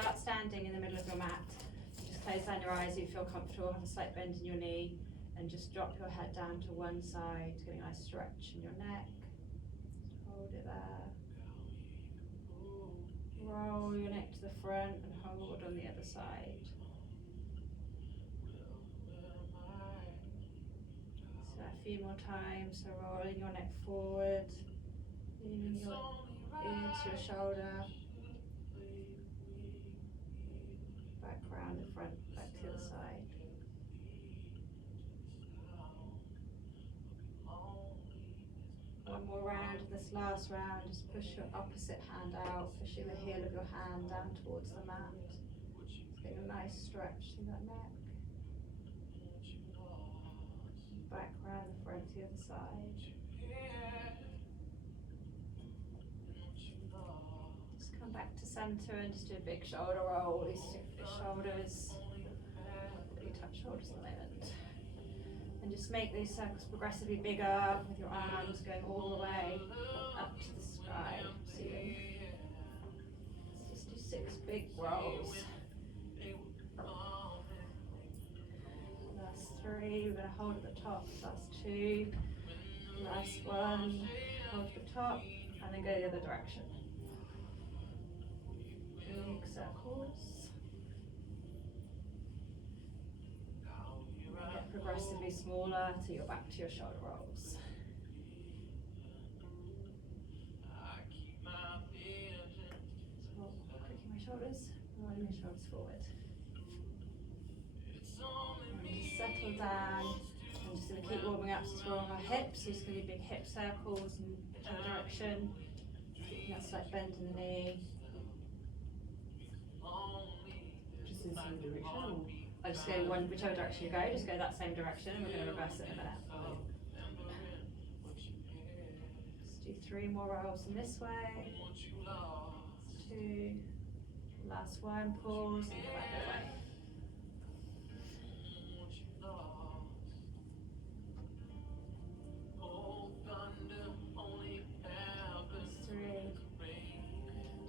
start standing in the middle of your mat. Just close down your eyes if you feel comfortable, have a slight bend in your knee, and just drop your head down to one side, getting a nice stretch in your neck. Hold it there. Roll your neck to the front and hold on the other side. So a few more times, so rolling your neck forward, leaning your ear to your shoulder, back round the front, back to the other side. One more round of this last round, just push your opposite hand out, pushing the heel of your hand down towards the mat. Just getting a nice stretch through that neck. Back round the front to the other side. Just come back to centre and just do a big shoulder roll. Release your shoulders. Really touch shoulders at the moment. And just make these circles progressively bigger with your arms going all the way up to the sky, ceiling. Let's just do 6 big rolls. Last 3, we're going to hold at the top. Last 2, last 1, hold at the top, and then go the other direction. Big circles. Get progressively smaller till you're back to your shoulder rolls. So, clicking my shoulders, rolling my shoulders forward. And just settle down. I'm just going to keep warming up, so we're on our hips. So it's going to be big hip circles in whichever direction. Keeping that slight bend in the knee. Just in the same direction. I just go whichever direction you go, just go that same direction, and we're going to reverse it in a minute. Just do 3 more rolls in this way. 2, last 1, pause, and go back the other way.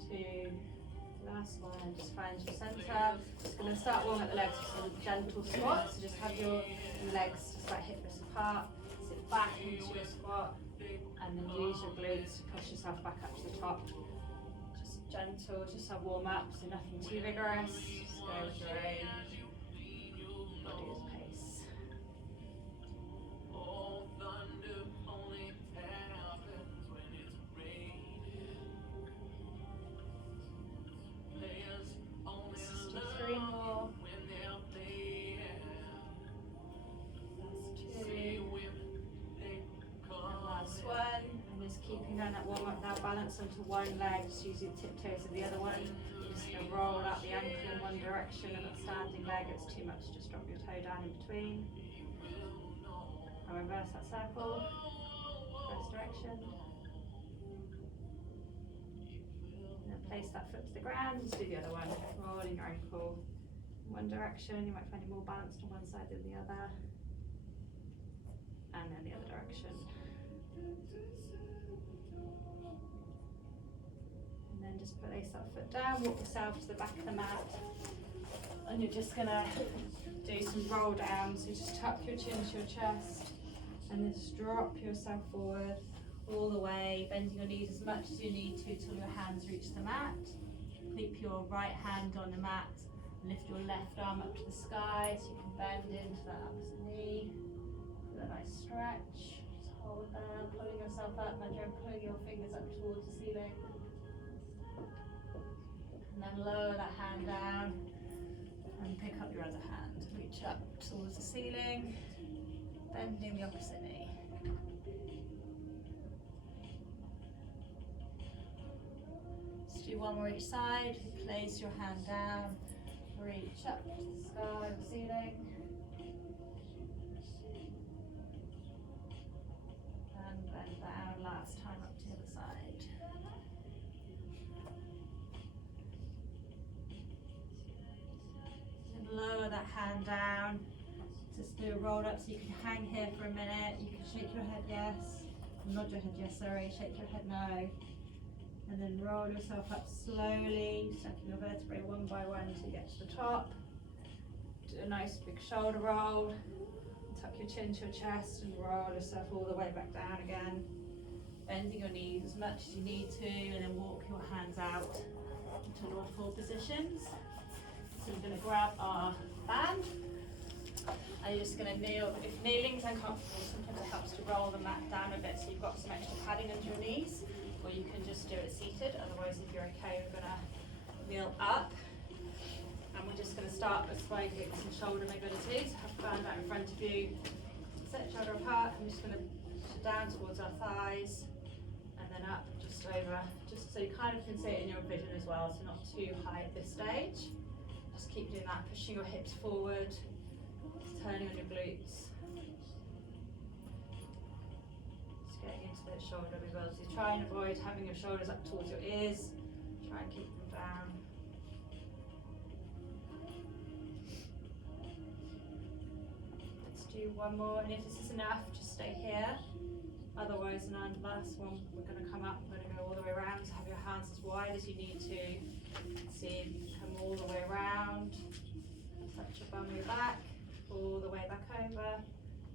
3, 2, last one, just find your centre. Just going to start warming up the legs with some gentle squats. So just have your legs just like hip width apart, sit back into your squat, and then use your glutes to push yourself back up to the top. Just gentle, just a warm up, so nothing too vigorous. Just go with your own body's pace. Keeping down that warm up now, balance onto one leg, just using the tiptoes of the other one. You're just going to roll out the ankle in one direction of that standing leg. It's too much, just drop your toe down in between. And reverse that circle, reverse direction. And then place that foot to the ground, just do the other one, rolling your ankle in one direction. You might find it more balanced on one side than the other. And then the other direction. And then just place that foot down, walk yourself to the back of the mat, and you're just going to do some roll downs. So just tuck your chin to your chest and then just drop yourself forward all the way, bending your knees as much as you need to till your hands reach the mat. Keep your right hand on the mat, lift your left arm up to the sky so you can bend into that opposite knee. Feel a nice stretch. Hold there, pulling yourself up, and then pulling your fingers up towards the ceiling. And then lower that hand down and pick up your other hand. Reach up towards the ceiling, bending the opposite knee. Just do one more each side. Place your hand down, reach up to the sky, the ceiling. Bend down, last time up to the other side. And lower that hand down. Just do a roll up so you can hang here for a minute. You can shake your head yes, nod your head yes, sorry, shake your head no. And then roll yourself up slowly, stacking your vertebrae one by one until you get to the top. Do a nice big shoulder roll. Tuck your chin to your chest and roll yourself all the way back down again. Bending your knees as much as you need to, and then walk your hands out into all four positions. So we're going to grab our band, and you're just going to kneel. If kneeling's uncomfortable, sometimes it helps to roll the mat down a bit so you've got some extra padding under your knees, or you can just do it seated. Otherwise, if you're okay, we're going to kneel up. And we're just going to start with spine kicks and shoulder mobility. So have the band out in front of you, set shoulder apart, and we're just going to push it down towards our thighs, and then up just over, just so you kind of can see it in your vision as well, so not too high at this stage. Just keep doing that, pushing your hips forward, turning on your glutes. Just getting into the shoulder mobility. Try and avoid having your shoulders up towards your ears. Try and keep them down. Let's do one more, and if this is enough, just stay here. Otherwise, in our last one, we're going to come up, we're going to go all the way around, so have your hands as wide as you need to. See if you can come all the way around, touch your bum, your back, all the way back over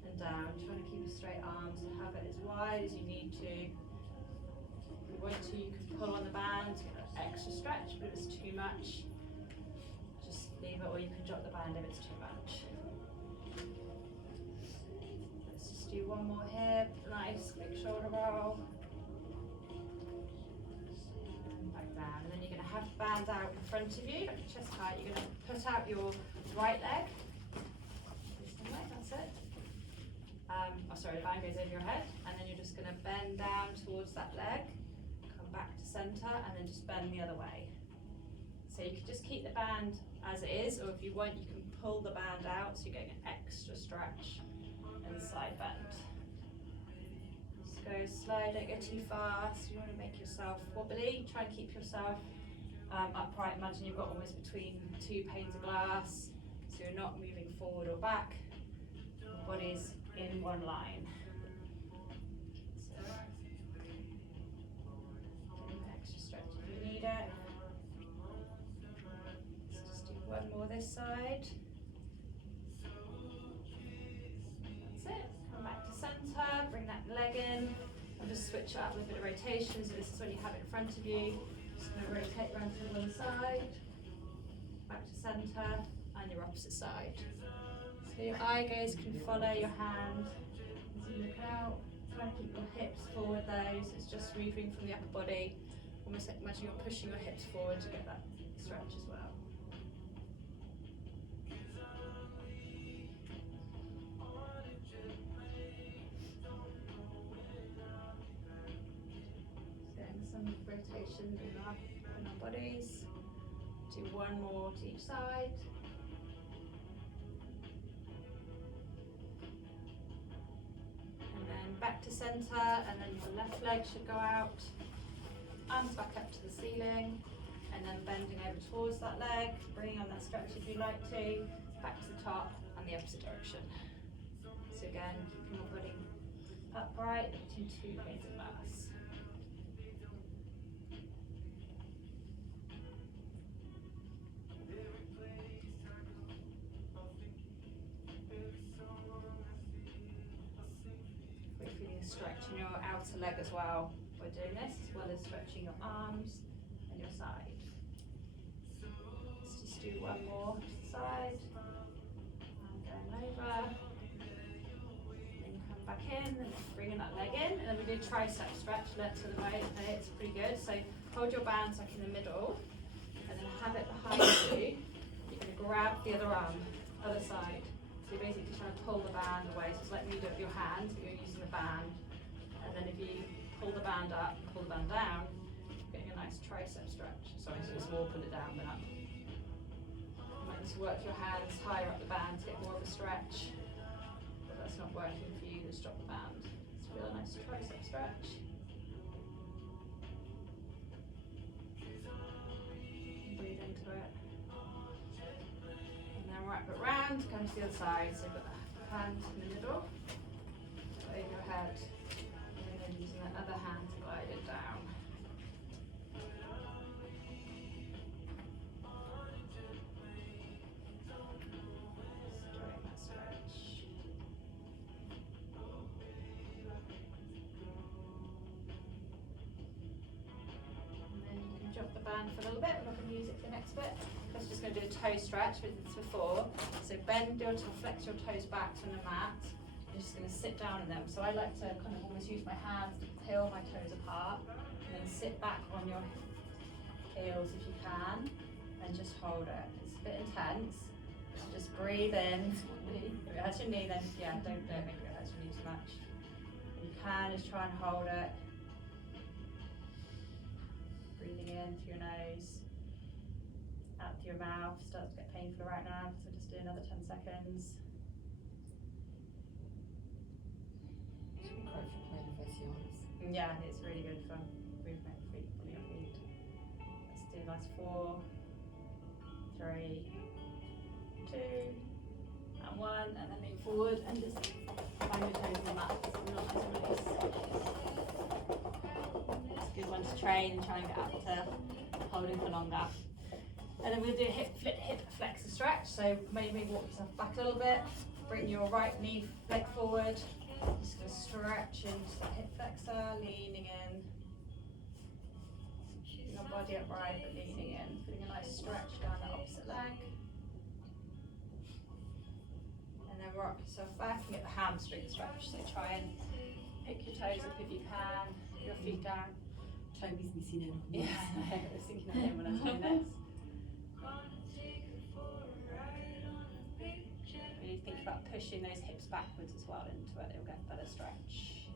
and down. Trying to keep a straight arms and have it as wide as you need to. If you want to, you can pull on the band to get that extra stretch, but if it's too much, just leave it, or you can drop the band if it's too much. Let's just do one more here, nice quick shoulder roll. And then you're going to have the band out in front of you, like chest height. You're going to put out your right leg. This way, that's it. The band goes over your head, and then you're just going to bend down towards that leg, come back to center, and then just bend the other way. So you can just keep the band as it is, or if you want, you can pull the band out so you're getting an extra stretch and side bend. Go slow, don't go too fast. You want to make yourself wobbly. Try and keep yourself upright. Imagine you've got almost between two panes of glass, so you're not moving forward or back. Your body's in one line. So, do an extra stretch if you need it. Let's just do one more this side. Come back to center, bring that leg in, and just switch it up with a bit of rotation. So this is when you have it in front of you. Just going to rotate around to one side, back to center, and your opposite side. So your eye gaze can follow your hand as you look out. Try and keep your hips forward though, so it's just moving from the upper body. Almost like imagine you're pushing your hips forward to get that stretch as well. Rotation in our bodies. Do one more to each side. And then back to center, and then your left leg should go out. Arms back up to the ceiling, and then bending over towards that leg, bringing on that stretch if you like to, back to the top and the opposite direction. So again, keeping your body upright between two panes of glass. Stretching your outer leg as well by doing this, as well as stretching your arms and your side. Let's just do one more to the side, and going over, then come back in, and bringing that leg in, and then we do tricep stretch, left to the right. Okay, it's pretty good. So hold your bands like in the middle, and then have it behind you. You're going to grab the other arm, other side. So you're basically trying to pull the band away. So it's like you do it with your hand, but you're using the band. And then if you pull the band up, pull the band down, you're getting a nice tricep stretch. Sorry, so it's more pull it down than up. You might need to work your hands higher up the band to get more of a stretch. If that's not working for you, just drop the band. It's a really nice tricep stretch. Breathe into it. And then wrap it round, come to the other side. So you've got the hand in the middle, over your head. Using that other hand to glide it down. you off the band for a little bit. We're not going to use it for the next bit. We're just going to do a toe stretch, which is before. So bend your toe, flex your toes back from the mat. You're just going to sit down in them. So I like to kind of always use my hands to peel my toes apart, and then sit back on your heels if you can, and just hold it. It's a bit intense. Just breathe in. If it hurts your knee, then yeah, don't make it hurt your knee too much. If you can, just try and hold it. Breathing in through your nose, out through your mouth. Starts to get painful right now, so just do another 10 seconds. Yeah, it's really good for movement, pulling your feet. Let's do nice 4, 3, 2, and 1, and then move forward and just find your toes on the mat. Nice and release. It's a good one to train and try and get up to holding for longer. And then we'll do a hip flexor stretch. So maybe walk yourself back a little bit, bring your right knee leg forward. Just going to stretch into that hip flexor, leaning in. Keeping your body upright, but leaning in. Putting a nice stretch down the opposite leg. And then rock yourself back and get the hamstring stretch. So try and pick your toes up if you can, your feet down. Toby's missing in. Yeah, I was thinking of him when I was doing this. Really think about pushing those hips backwards as well into it, it'll get a better stretch.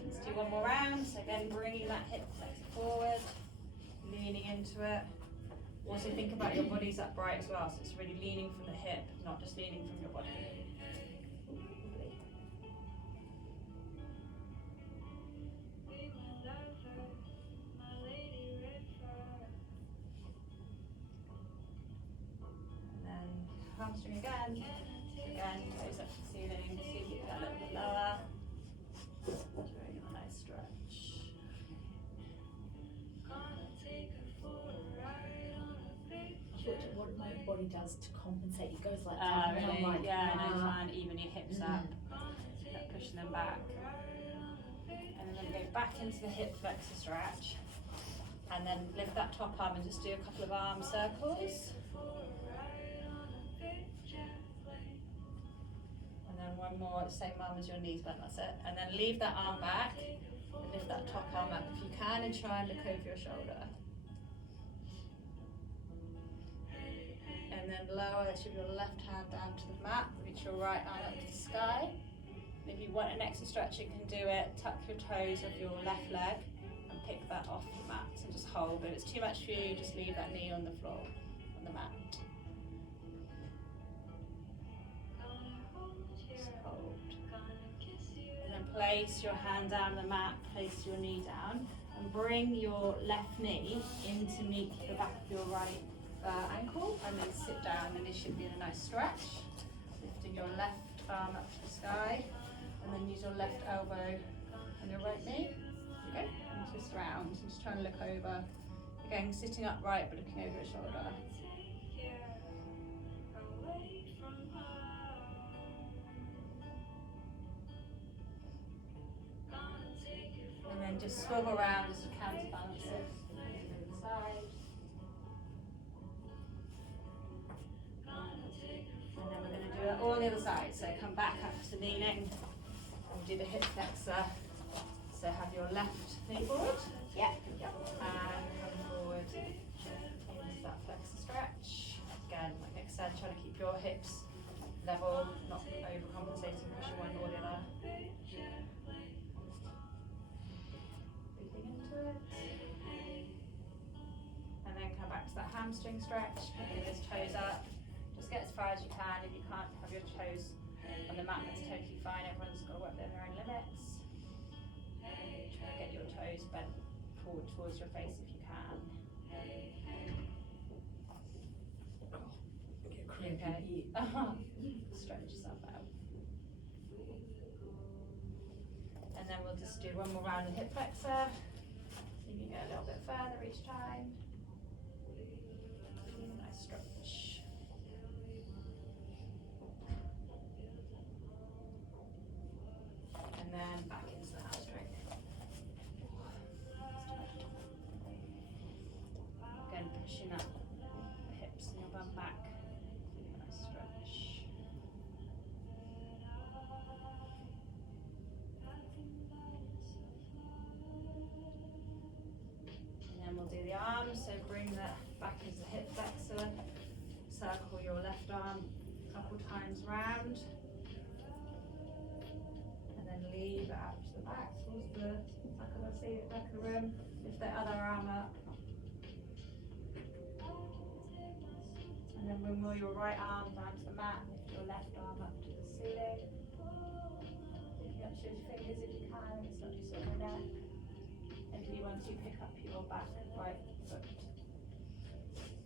Let's do one more round. So again, bringing that hip flexor forward, leaning into it. Also think about your body's upright as well, so it's really leaning from the hip, not just leaning from your body. Hamstring again, toes up to the ceiling, see if you get a little bit lower. Doing a nice stretch. What my body does to compensate, it goes like Really? like, yeah, and then try and even your hips up, pushing them back. And then go back into the hip flexor stretch. And then lift that top arm and just do a couple of arm circles. And then one more, same arm as your knees bent, that's it. And then leave that arm back and lift that top arm up if you can, and try and look over your shoulder. And then lower your left hand down to the mat, reach your right arm up to the sky. And if you want an extra stretch, you can do it, tuck your toes of your left leg and pick that off the mat and just hold. But if it's too much for you, just leave that knee on the floor, on the mat. Place your hand down on the mat, place your knee down, and bring your left knee in to meet the back of your right ankle, and then sit down, and this should be a nice stretch. Lifting your left arm up to the sky, and then use your left elbow on your right knee. Okay, and twist around, and just trying to look over. Again, sitting upright, but looking over your shoulder. And then just swivel around as you counterbalance it to the side. And then we're going to do it all the other side. So come back up to kneeling and do the hip flexor. So have your left knee forward. Yeah. Yep. And come forward into that flexor stretch. Again, like Nick said, try to keep your hips level, not overcompensating, pushing one or the other. And then come back to that hamstring stretch, picking those toes up. Just get as far as you can. If you can't have your toes on the mat, that's totally fine. Everyone's got to work within their own limits. Try to get your toes bent forward towards your face if you can. Okay. Stretch yourself out. And then we'll just do one more round of hip flexor. You can go a little bit further each time. Nice stretch. And then back into the hamstring. the arms, so bring the back as a hip flexor, circle your left arm a couple times round, and then leave it out to the back towards the back of the seat, back of the room. Lift the other arm up, and then bring your right arm down to the mat, lift your left arm up to the ceiling. Picking up your fingers if you can, it's not just on the neck. And once you pick up your back right foot,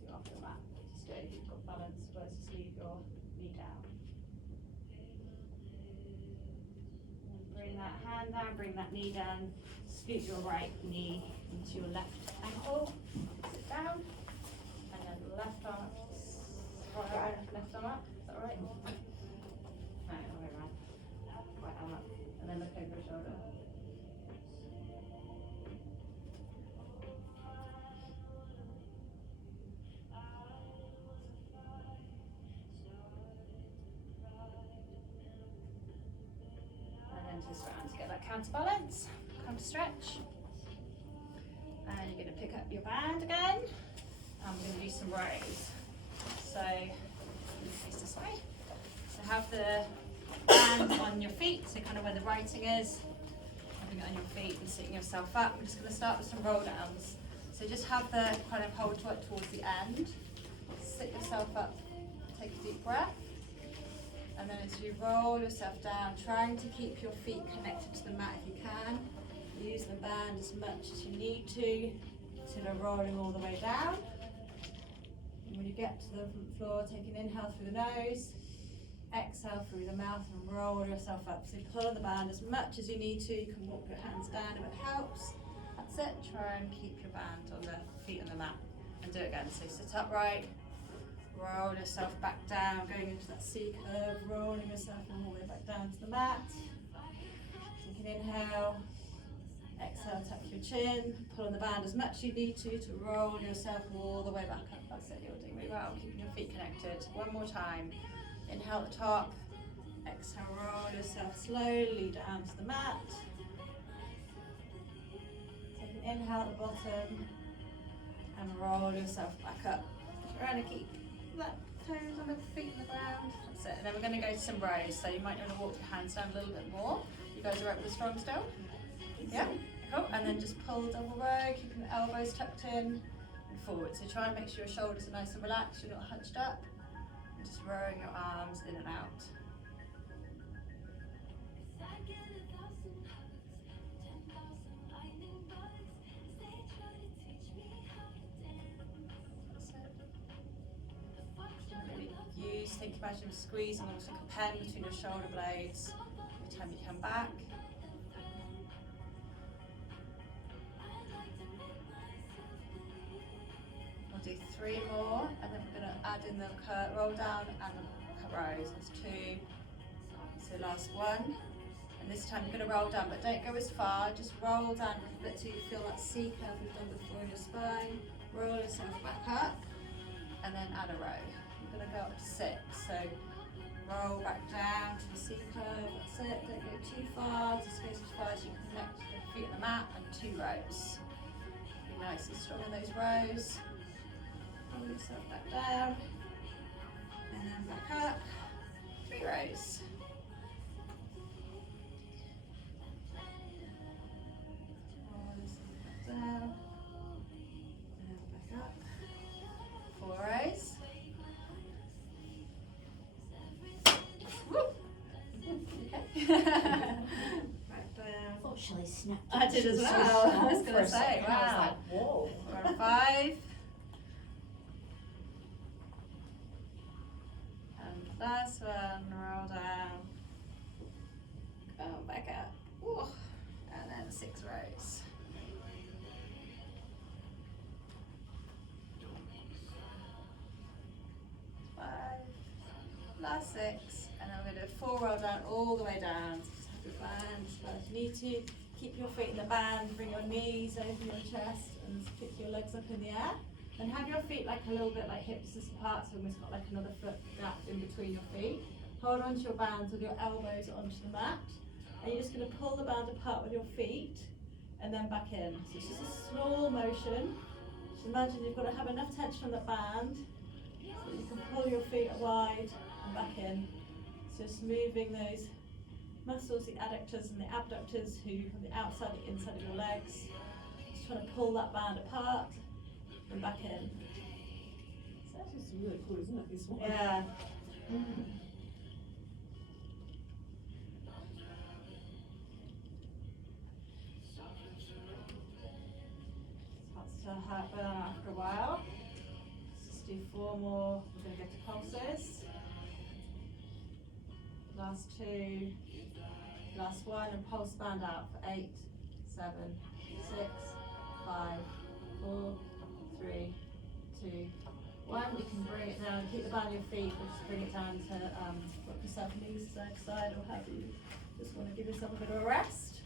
you're off the mat. Just do it if you've got balance, otherwise just leave your knee down. And bring that hand down, bring that knee down, scoot your right knee into your left ankle, sit down, and then left arm, right, left arm up, is that all right? Right, all the way around. Right arm up, and then look over your shoulder. Just round to get that counterbalance, counter stretch. And you're going to pick up your band again. And we're going to do some rows. So, face this way. So have the band on your feet, so kind of where the writing is. Having it on your feet and sitting yourself up. We're just going to start with some roll downs. So just have the kind of hold to it towards the end. Sit yourself up, take a deep breath. And then as you roll yourself down, trying to keep your feet connected to the mat if you can. Use the band as much as you need to, so they're rolling all the way down. And when you get to the floor, take an inhale through the nose, exhale through the mouth and roll yourself up. So pull on the band as much as you need to. You can walk your hands down if it helps. That's it. Try and keep your band on the feet on the mat. And do it again. So sit upright. Roll yourself back down, going into that C curve, rolling yourself all the way back down to the mat. Take an inhale, exhale, tuck your chin, pull on the band as much as you need to roll yourself all the way back up. That's it, you're doing really well, keeping your feet connected. One more time. Inhale at the top, exhale, roll yourself slowly down to the mat. Take an inhale at the bottom, and roll yourself back up. Trying to keep that toes on the feet on the ground. That's it. And then we're going to go to some rows. So you might want to walk your hands down a little bit more. You guys are right with the strong still? Yeah? Cool. And then just pull double row, keeping the elbows tucked in and forward. So try and make sure your shoulders are nice and relaxed, you're not hunched up. And just rowing your arms in and out. Think about him squeezing almost like a pen between your shoulder blades every time you come back. We'll do 3 more and then we're going to add in the roll down and the rows. That's 2. So last one. And this time you're going to roll down, but don't go as far, just roll down a bit till you feel that C curve we've done before in your spine. Roll yourself back up and then add a row. Going to go up to 6, so roll back down to the C curve, that's it, don't go too far, just go as far as you can connect the feet on the mat, and 2 rows. Be nice and strong in those rows. Roll yourself back down, and then back up, 3 rows. Roll yourself back down, and back up, 4 rows. Unfortunately, snapped. I did as well. I was going to say, wow. I was like, whoa. We're on 5. And last one, roll down. Go back up. Ooh. And then 6 rows. Last 6, and then we're going to do a 4 roll down all the way down. So just have your band as far as you need to. Keep your feet in the band, bring your knees over your chest and kick your legs up in the air. And have your feet like a little bit like hips distance apart, so almost got like another foot gap in between your feet. Hold onto your bands with your elbows onto the mat. And you're just going to pull the band apart with your feet and then back in. So it's just a small motion, Just imagine you've got to have enough tension on the band so that you can pull your feet wide and back in. So just moving those muscles, the adductors and the abductors, who are the outside and inside of your legs. Just trying to pull that band apart and back in. So that's just really cool, isn't it? This one. Yeah. Starts to happen after a while. Let's just do 4 more. We're going to get to pulses. Last 2. Last 1, and pulse band out for 8, 7, 6, 5, 4, 3, 2, 1. You can bring it down, keep the band on your feet, or just bring it down to rock yourself knees side to side, or have you just want to give yourself a bit of a rest.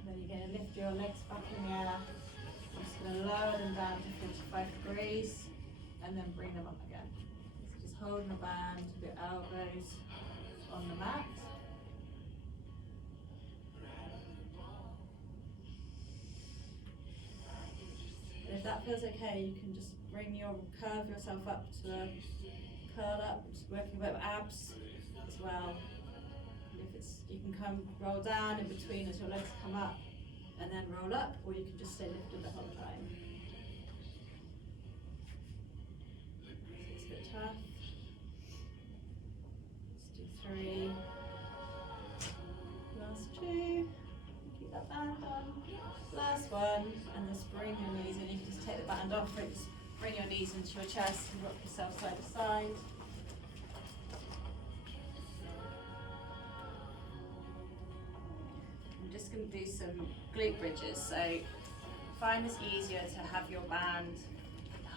And then you're going to lift your legs back in the air. I'm just going to lower them down to 45 degrees and then bring them up again. So just holding the band with your elbows on the mat. And if that feels okay, you can just curve yourself up to a curl up, just working a bit of abs as well. If it's, you can roll down in between as your legs come up and then roll up, or you can just stay lifted the whole time. It's a bit tough. Let's do 3. Last 2. Keep that band on. Last 1, and just bring your knees in. You can just take the band off it, just bring your knees into your chest and rock yourself side to side. I'm just going to do some glute bridges. So find this easier to have your band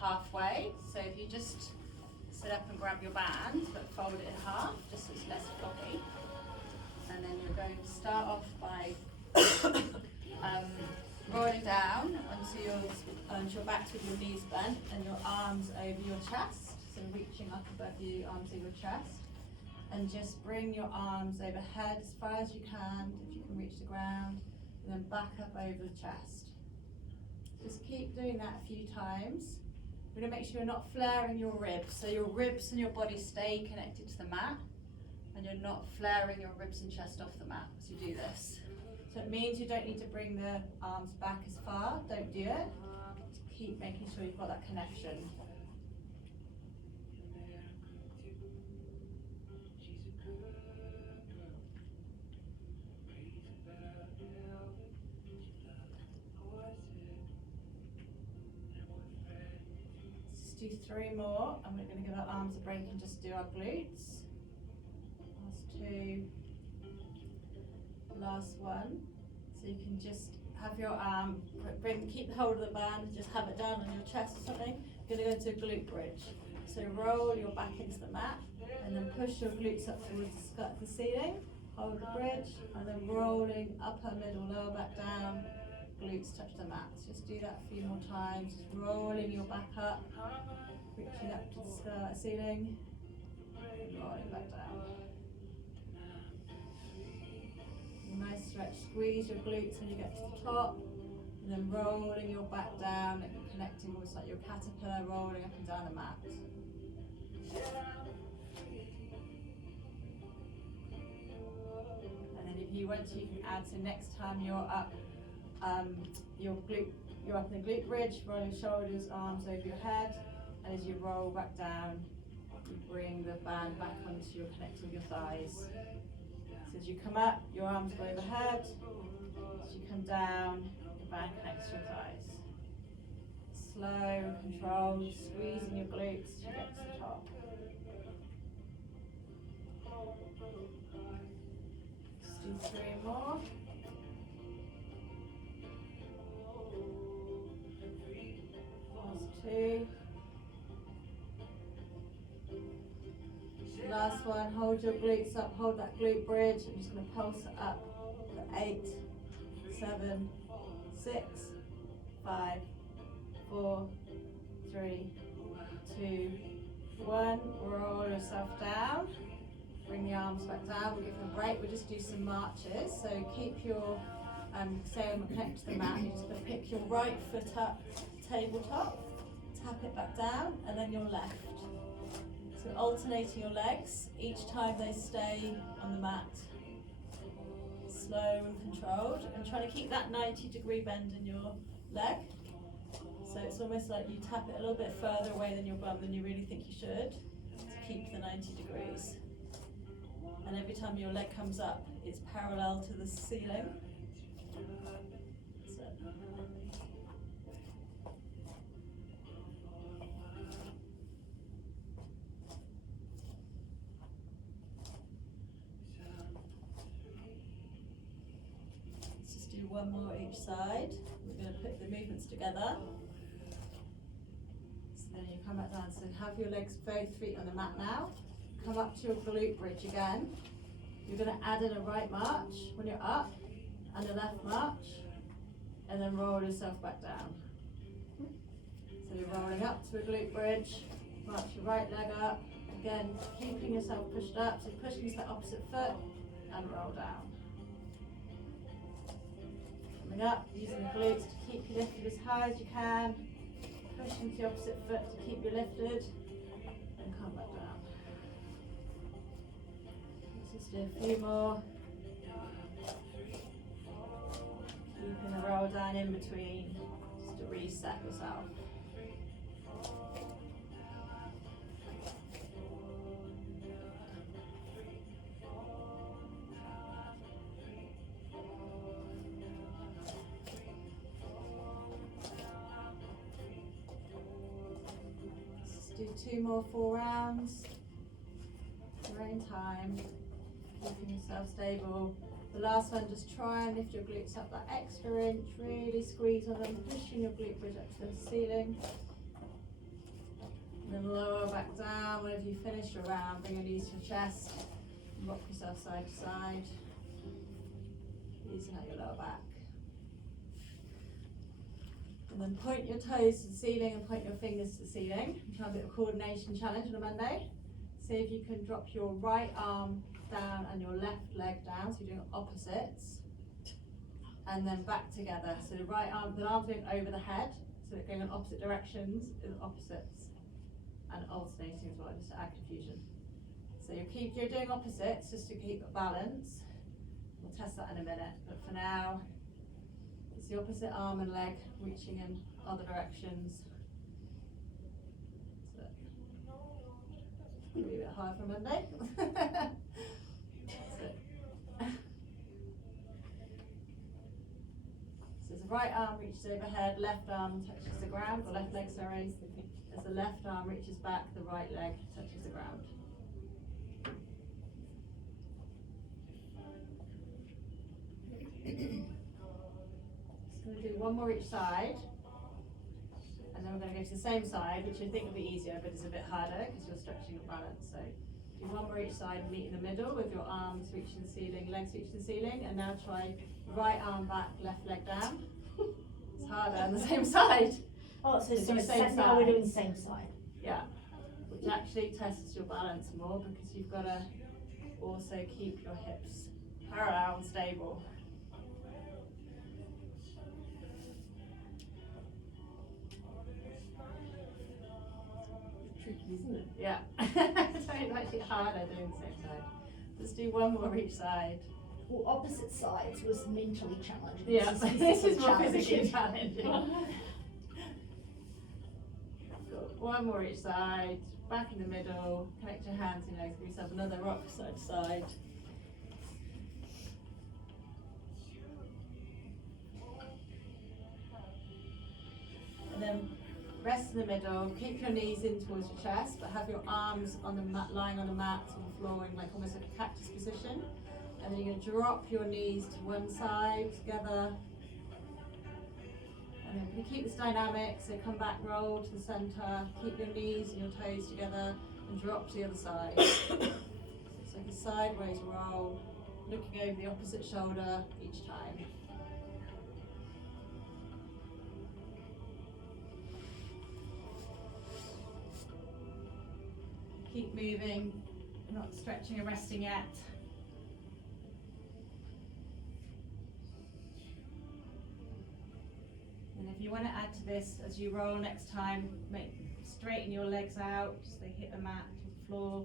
halfway. So if you just sit up and grab your band, but fold it in half, just so it's less floppy. And then you're going to start off by rolling down onto your back with your knees bent and your arms over your chest. So reaching up above you, arms over your chest. And just bring your arms overhead as far as you can, if you can reach the ground, and then back up over the chest. Just keep doing that a few times. We're going to make sure you're not flaring your ribs. So your ribs and your body stay connected to the mat, and you're not flaring your ribs and chest off the mat as you do this. So it means you don't need to bring the arms back as far. Don't do it. Just keep making sure you've got that connection. Let's just do 3 more, and we're going to give our arms a break and just do our glutes. Last 2. Last 1. So you can just have your arm, keep the hold of the band, just have it down on your chest or something. You're going to go into a glute bridge. So roll your back into the mat and then push your glutes up towards the ceiling. Hold the bridge and then rolling upper, middle, lower back down. Glutes touch the mat. So just do that a few more times. Just rolling your back up, reaching up to the ceiling, and rolling back down. Nice stretch, squeeze your glutes when you get to the top, and then rolling your back down and connecting almost like your caterpillar, rolling up and down the mat. And then if you want to, you can add, so next time you're up, you're up in the glute bridge, roll your shoulders, arms over your head, and as you roll back down, you bring the band back onto your connecting your thighs. So as you come up, your arms go overhead. As you come down, your band connects to your thighs. Slow, controlled, squeezing your glutes to get to the top. Let's do 3 more. Last 2. Last one, hold your glutes up, hold that glute bridge. I'm just going to pulse it up for 8, 7, 6, 5, 4, 3, 2, 1. Roll yourself down. Bring the arms back down. We'll give them a break. We'll just do some marches. So keep your and same connect to the mat. You're just going to pick your right foot up, tabletop, tap it back down, and then your left. So alternating your legs each time they stay on the mat. Slow and controlled, and trying to keep that 90-degree bend in your leg. So it's almost like you tap it a little bit further away than your bum than you really think you should to keep the 90 degrees. And every time your leg comes up, it's parallel to the ceiling. So. Let's just do one more each side. We're going to put the movements together. So then you come back down. So have your legs, both feet on the mat now. Come up to your glute bridge again. You're going to add in a right march when you're up and a left march, and then roll yourself back down. So you're rolling up to a glute bridge, march your right leg up, again keeping yourself pushed up, so pushing to the opposite foot and roll down. Coming up, using the glutes to keep you lifted as high as you can, pushing to the opposite foot to keep you lifted, and come back down. Let's just do a few more. Keeping the roll down in between, just to reset yourself. Let's do 2 more full rounds. Your own time, keeping yourself stable. The last one, just try and lift your glutes up that extra inch, really squeeze on them, pushing your glute bridge up to the ceiling. And then lower back down. Whenever you finish your round, bring your knees to your chest, and rock yourself side to side, using out your lower back. And then point your toes to the ceiling and point your fingers to the ceiling. Try a bit of coordination challenge on a Monday. See if you can drop your right arm down and your left leg down, so you're doing opposites, and then back together. So the right arm, the arm's going over the head, so they're going in opposite directions, is opposites, and alternating as well, just to add confusion. So you're doing opposites just to keep the balance. We'll test that in a minute, but for now, it's the opposite arm and leg reaching in other directions. So, maybe a bit hard for Monday. So the right arm reaches overhead, left arm touches the ground, or left leg, sorry. As the left arm reaches back, the right leg touches the ground. Just going to do 1 more each side, and then we're going to go to the same side, which I think will be easier, but it's a bit harder because you're stretching your balance. So do 1 more each side, meet in the middle with your arms reaching the ceiling, legs reaching the ceiling, and now try right arm back, left leg down. It's harder on the same side. Oh, so It's the same now side. we're doing the same side. Yeah, which actually tests your balance more because you've got to also keep your hips parallel and stable. Tricky, isn't it? Yeah, it's actually harder doing the same side. Let's do 1 more each side. Well, opposite sides was mentally challenging. Yeah, this is more physically challenging. challenging. Got 1 more each side, back in the middle, connect your hands and legs, give yourself another rock side to side. And then rest in the middle, keep your knees in towards your chest, but have your arms on the mat, lying on the mat on the floor in like almost like a cactus position. And then you're going to drop your knees to one side together. And then you keep this dynamic, so come back, roll to the center, keep your knees and your toes together, and drop to the other side. So it's like a sideways roll, looking over the opposite shoulder each time. Keep moving, not stretching or resting yet. you want to add to this as you roll next time, straighten your legs out so they hit the mat to the floor,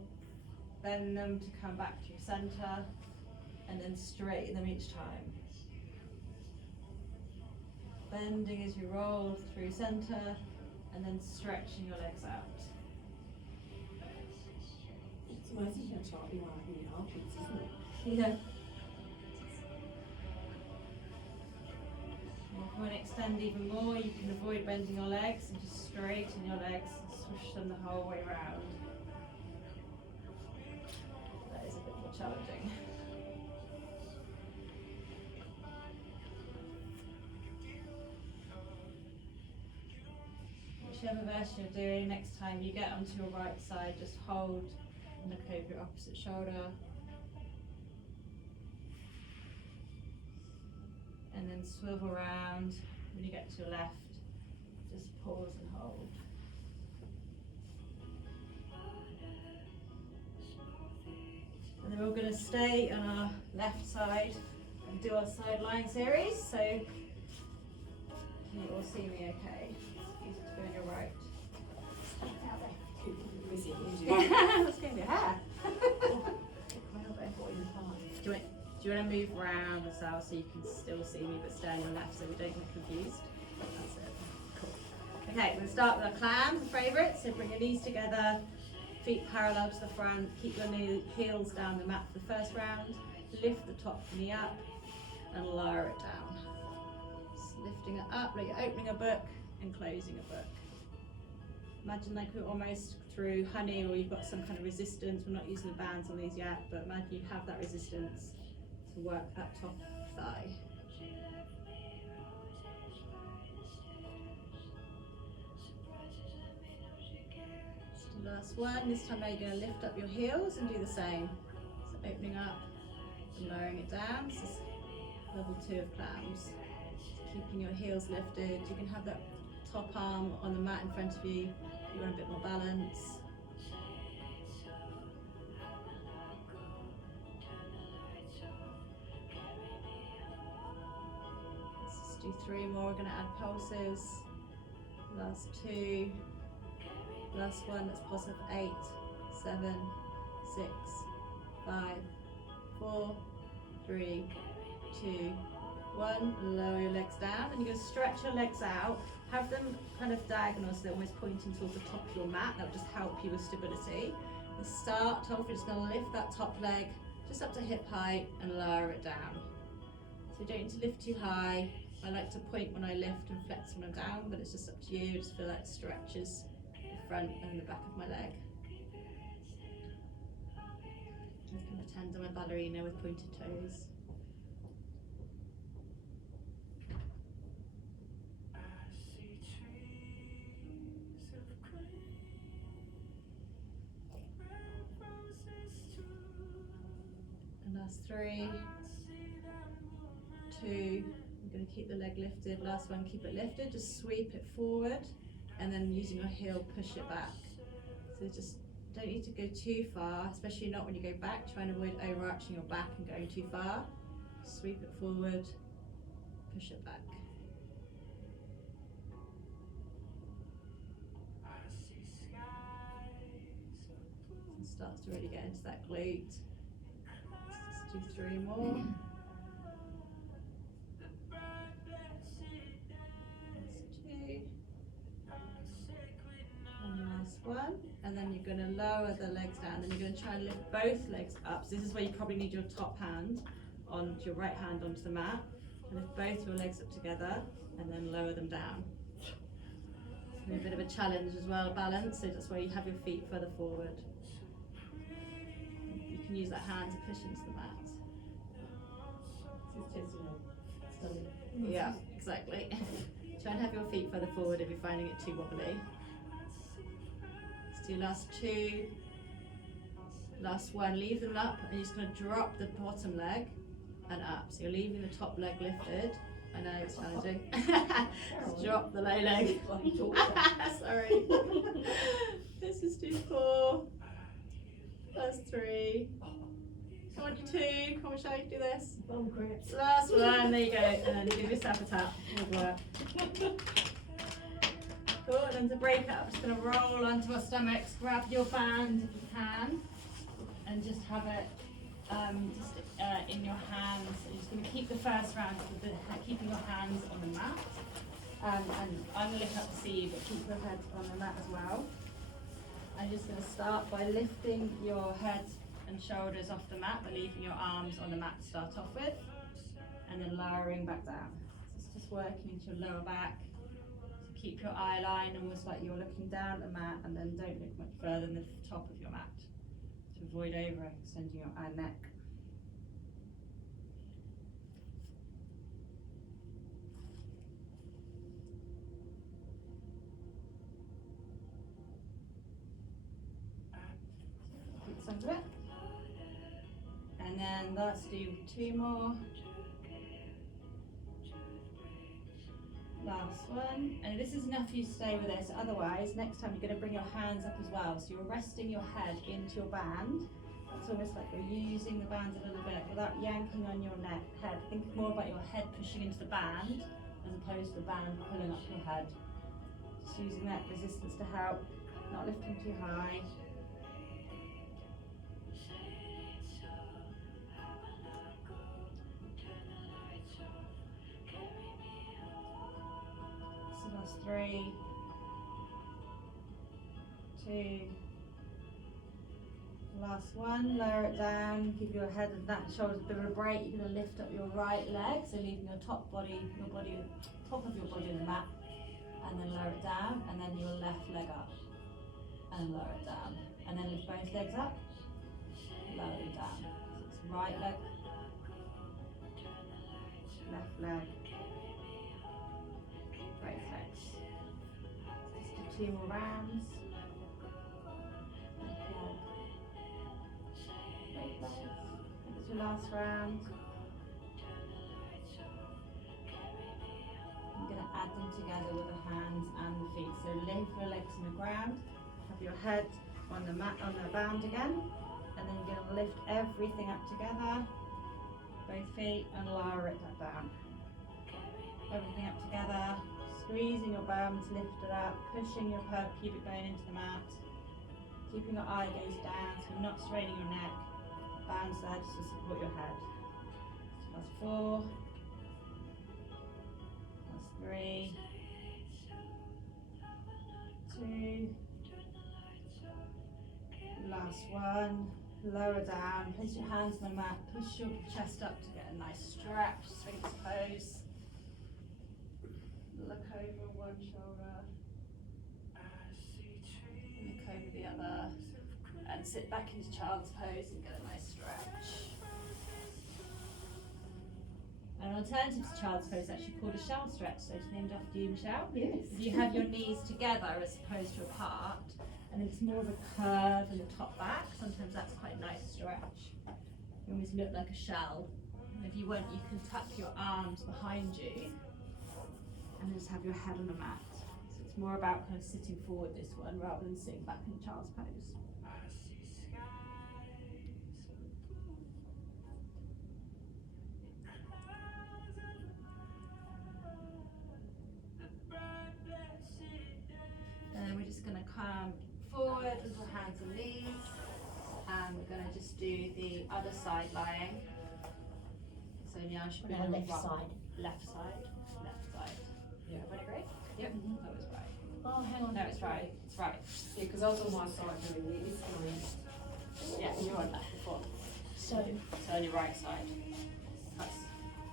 bend them to come back to your center, and then straighten them each time. Bending as you roll through center, and then stretching your legs out. It's amazing how sharp you are in your armpits, isn't it? Yeah. And if you want to extend even more, you can avoid bending your legs and just straighten your legs and swish them the whole way around. That is a bit more challenging. Whichever version you're doing, next time you get onto your right side, just hold and look over your opposite shoulder. And then swivel around. When you get to your left, just pause and hold. And then we're going to stay on our left side and do our side lying series. So you all see me okay. It's easy to go on your right. Busy. That's going to be a hair. Do you want to move around as well so you can still see me but stay on your left so we don't get confused? That's it. Cool. Okay, we're going to start with our clams, the favourite. So bring your knees together, feet parallel to the front, keep your heels down the mat for the first round, lift the top knee up and lower it down. Just lifting it up like you're opening a book and closing a book. Imagine like we're almost through honey or you've got some kind of resistance. We're not using the bands on these yet, but imagine you have that resistance to work that top thigh. Just the last one. This time now you're going to lift up your heels and do the same. So opening up and lowering it down. This is level 2 of clams. Keeping your heels lifted. You can have that top arm on the mat in front of you. You want a bit more balance. Let's just do 3 more. We're going to add pulses. Last 2. Last one. Let's pulse up 8, 7, 6, 5, 4, 3, 2, 1. Lower your legs down, and you're going to stretch your legs out. Have them kind of diagonal so they're almost pointing towards the top of your mat. That will just help you with stability. The start off, we're just going to lift that top leg just up to hip height and lower it down. So you don't need to lift too high. I like to point when I lift and flex when I'm down, but it's just up to you. Just feel like it stretches the front and the back of my leg. I'm just going to pretend I'm a ballerina with pointed toes. Last 3, 2, I'm going to keep the leg lifted. Last one, keep it lifted, just sweep it forward and then using your heel push it back. So just don't need to go too far, especially not when you go back. Try and avoid overarching your back and going too far. Sweep it forward, push it back. And starts to really get into that glute. Do 3 more. That's 2. And last one. And then you're going to lower the legs down. Then you're going to try and lift both legs up. So this is where you probably need your top hand onto your right hand onto the mat. Lift both your legs up together and then lower them down. A bit of a challenge as well, balance. So that's where you have your feet further forward. You can use that hand to push into the mat. Yeah, exactly. Try and have your feet further forward if you're finding it too wobbly. Let's do last 2. Last one, leave them up and you're just going to drop the bottom leg and up. So you're leaving the top leg lifted. I know it's challenging. Just drop the low leg. Sorry. This is too 4. Last 3. Come on, 2. Come on, shall I do this? Bum grips. Last one. There you go. And then give yourself a tap. Good work. then to break it up, just going to roll onto our stomachs, grab your band if you can, and just have it in your hands. So you're just going to keep the first round with keeping your hands on the mat. And I'm going to lift up to see you, but keep your head on the mat as well. I'm just going to start by lifting your head and shoulders off the mat, but leaving your arms on the mat to start off with, and then lowering back down. So it's just working into your lower back. So keep your eye line almost like you're looking down the mat, and then don't look much further than the top of your mat to avoid overextending your neck. Under it. And then let's do 2 more. Last one. And this is enough for you to stay with this. Otherwise, next time you're going to bring your hands up as well. So you're resting your head into your band. It's almost like you're using the band a little bit without yanking on your head. Think more about your head pushing into the band as opposed to the band pulling up your head. Just using that resistance to help, not lifting too high. That's 3, 2, last one. Lower it down, give your head and that shoulders a bit of a break. You're going to lift up your right leg, so leaving your top of your body on the mat, and then lower it down, and then your left leg up, and lower it down, and then lift both legs up, lower it down. So it's right leg, left leg, both legs. Just do 2 more rounds. It's your last round. I'm going to add them together with the hands and the feet. So lift your legs on the ground, have your head on the mat, on the band again, and then you're going to lift everything up together, both feet, and lower it back down. Everything up together, squeezing your bum to lift it up, pushing your pubic bone into the mat, keeping your eye gaze down so you're not straining your neck. Bands there just to support your head. So that's 4. That's 3. 2. Last one. Lower down. Place your hands on the mat. Push your chest up to get a nice stretch. Sphinx pose. Look over one shoulder. Look over the other. And sit back into child's pose and get a nice stretch. An alternative to child's pose is actually called a shell stretch, so it's named after you, Michelle. Yes. You have your knees together as opposed to apart, and it's more of a curve in the top back. Sometimes that's quite a nice stretch. You almost look like a shell. And if you want, you can tuck your arms behind you and just have your head on the mat. So it's more about kind of sitting forward this one rather than sitting back in child's pose. And we're just going to come forward with our hands and knees, and we're going to just do the other side lying. So now should be on the left side. Left side. Left side. Yeah. Everybody agree? Yep. That was right. Oh, hang on. No, it's right. It's right. Yeah, because I was on my side doing this. Yeah, you were on that before. So on your right side.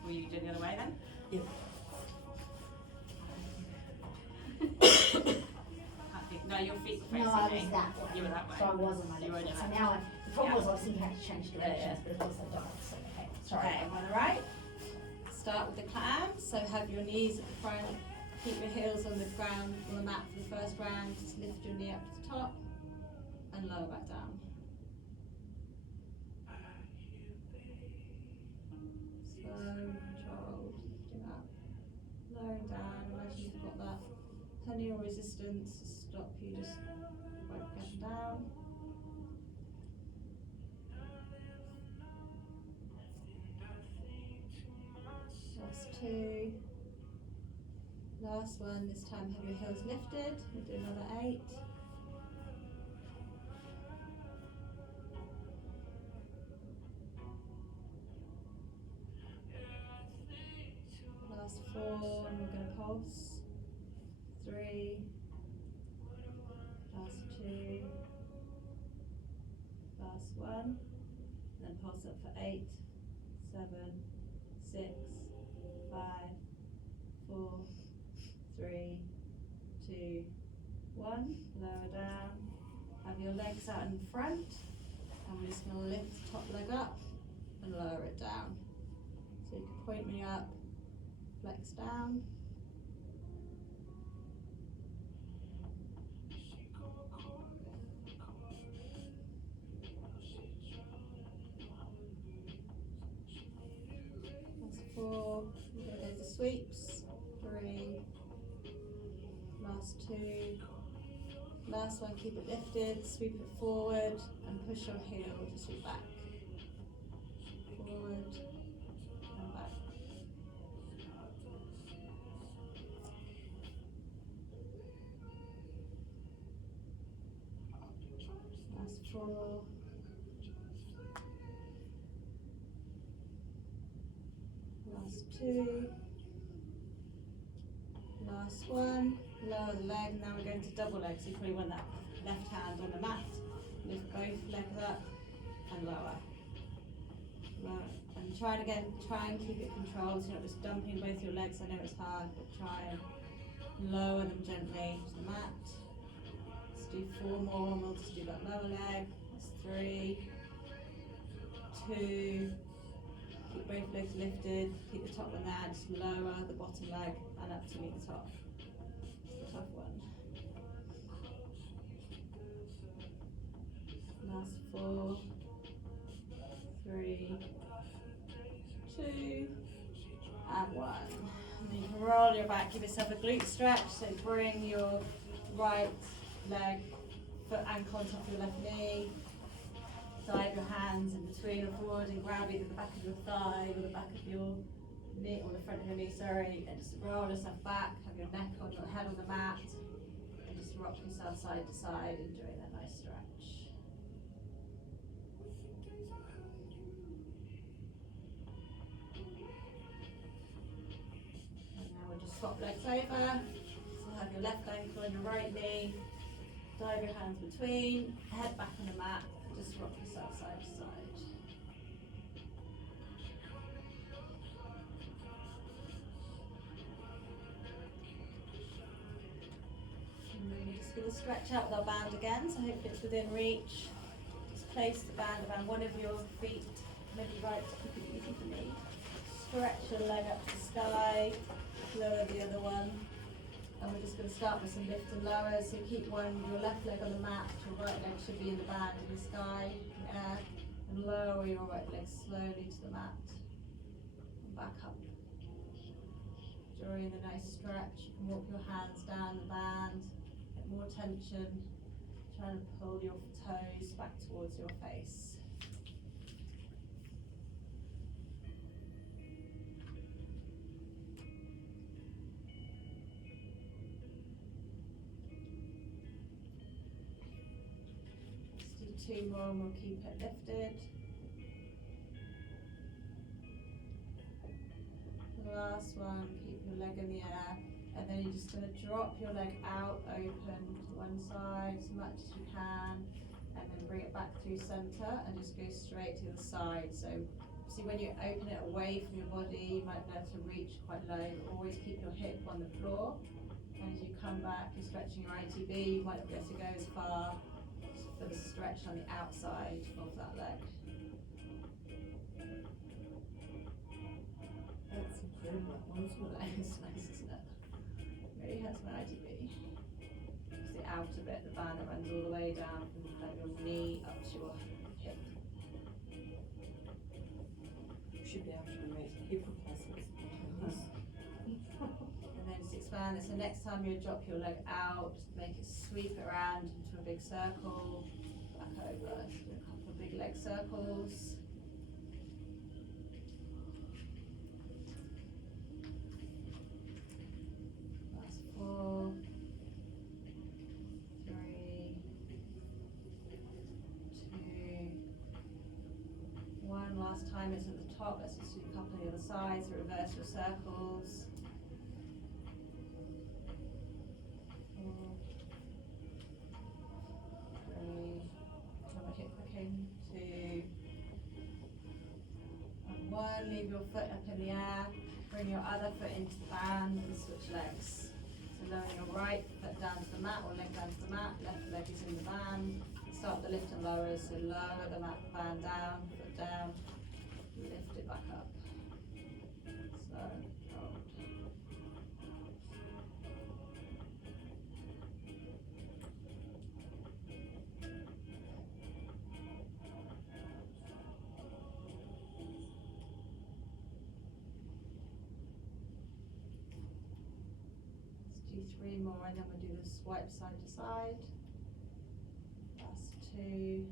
Were you doing the other way then? Yeah. No, your feet were facing no, I me. was that way. You were that way. So I was on my You were left on foot. your So now the problem was I was thinking how to change directions, Yeah. but it was so dark. So okay, sorry. Okay, on the right. Start with the clams. So have your knees at the front. Keep your heels on the ground, on the mat for the first round. Just lift your knee up to the top and lower back down. Slow, controlled, lifting up, lowering down. Imagine you've got that perineal resistance to stop you just by getting down. Last 2. Last Last one, this time have your heels lifted. We'll do another 8. Last 4, and we're going to pulse. 3, last 2, last 1, and then pulse up for 8, 7, 6, 5, 4, 3, 2, 1. Lower down. Have your legs out in front, and we're just going to lift the top leg up and lower it down. So you can point me up, flex down. That's 4. We're going to go to sweeps. 3. Last 2. Last one, keep it lifted, sweep it forward and push your heel to sweep back. Forward and back. Last 4. Last 2. Last 1. Lower the leg. Now we're going to double leg. So you probably want that left hand on the mat. Lift both legs up and lower. Lower. And try it again. Try and keep it controlled. So you're not just dumping both your legs. I know it's hard, but try and lower them gently to the mat. Let's do 4 more, and we'll just do that lower leg. That's 3, 2. Keep both legs lifted. Keep the top one there. Just lower the bottom leg and up to meet the top. It's the tough one. Last 4, 3, 2, and 1. And then you can roll your back. Give yourself a glute stretch. So bring your right leg, foot ankle on top of your left knee. Dive your hands in between or forward and grab either the back of your thigh or the back of your knee, or the front of your knee, sorry, and just roll yourself back, have your neck on your head on the mat, and just rock yourself side to side, enjoying that nice stretch. And now we'll just swap legs over, so have your left ankle on your right knee, dive your hands between, head back on the mat, and just rock yourself side to side. And then we're just going to stretch out with our band again, so hopefully it's within reach. Just place the band around one of your feet, maybe right to keep it easy for me. Stretch your leg up to the sky, lower the other one. And we're just going to start with some lift and lowers. So keep your left leg on the mat, your right leg should be in the band in the sky, in the air, and lower your right leg slowly to the mat and back up. During the nice stretch, you can walk your hands down the band, get more tension, trying to pull your toes back towards your face. Let's do 2 more and we'll keep it lifted. The last one, keep your leg in the air, and then you're just going to drop your leg out, open to one side as much as you can, and then bring it back through center and just go straight to the side. So see, when you open it away from your body, you might be able to reach quite low, but always keep your hip on the floor. And as you come back, you're stretching your ITB, you might not be able to go as far for the stretch on the outside of that leg. That's incredible. It's nice, isn't it? Really hurts my ITB. It's the outer bit, the band that runs all the way down from your knee up to your hip. You should be able to make hip replacements. And then just expand it. So next time you drop your leg out, make it sweep around into a big circle, back over. So do a couple of big leg circles. Last last time it's at the top. Let's just do a couple on the other side, so reverse your circles. 4, 3, come back in, 2, and 1. Leave your foot up in the air. Bring your other foot into the band and switch legs. So lower your right foot down to the mat or leg down to the mat, left leg is in the band. Start the lift and lowers, so lower the mat band down, foot down, lift it back up. So hold. Let's do 3 more and then we'll do the swipe side to side. Last 2.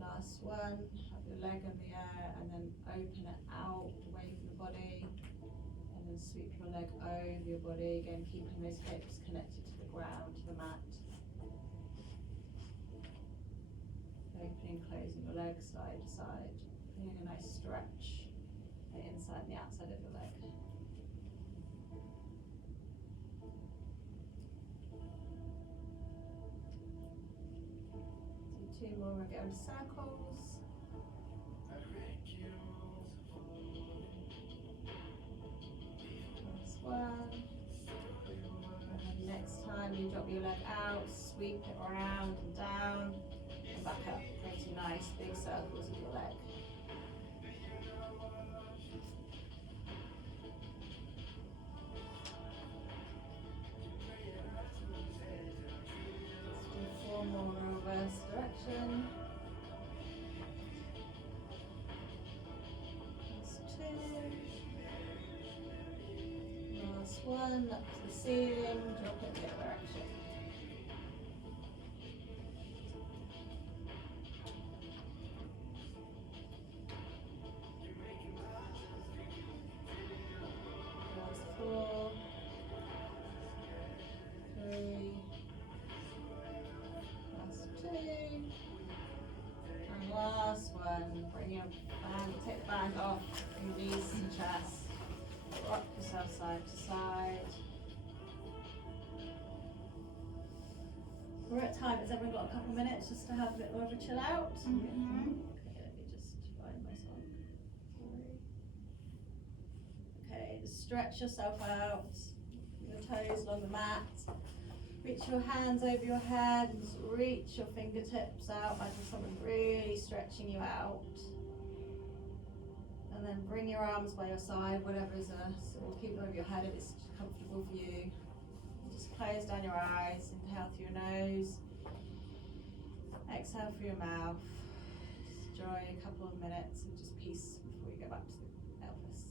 Last one. Have your leg in the air and then open it out away from the body. And then sweep your leg over your body. Again, keeping those hips connected to the ground, to the mat. Opening, closing your leg side to side. Feeling a nice stretch the inside and the outside of your leg. Do 2 more, we'll go in circles. Last one. And then next time you drop your leg out, sweep it around and down and back up. Creating nice big circles with your leg. Let's do 4 more reverse direction. Last 2. Last one, up to the ceiling, drop it the other direction. Last 4, 3, last 2, and last one. Bring your band, take the band off, bring your knees to the chest. Rock yourself side to side. We're at time. Has everyone got a couple of minutes just to have a bit more of a chill out? Okay, let me just find my song. Okay, just stretch yourself out. Your toes along the mat. Reach your hands over your head and just reach your fingertips out like there's someone really stretching you out. And then bring your arms by your side, whatever is or keep them over your head if it's comfortable for you. Just close down your eyes, inhale through your nose, exhale through your mouth. Just enjoy a couple of minutes of just peace before we go back to the Elvis.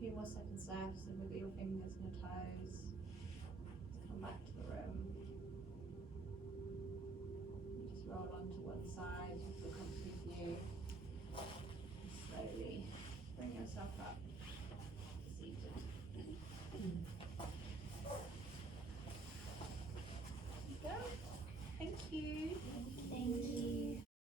few more seconds left, so wiggle your fingers and your toes. Just come back to the room. Just roll onto one side, if you're comfortable with you. Slowly bring yourself up.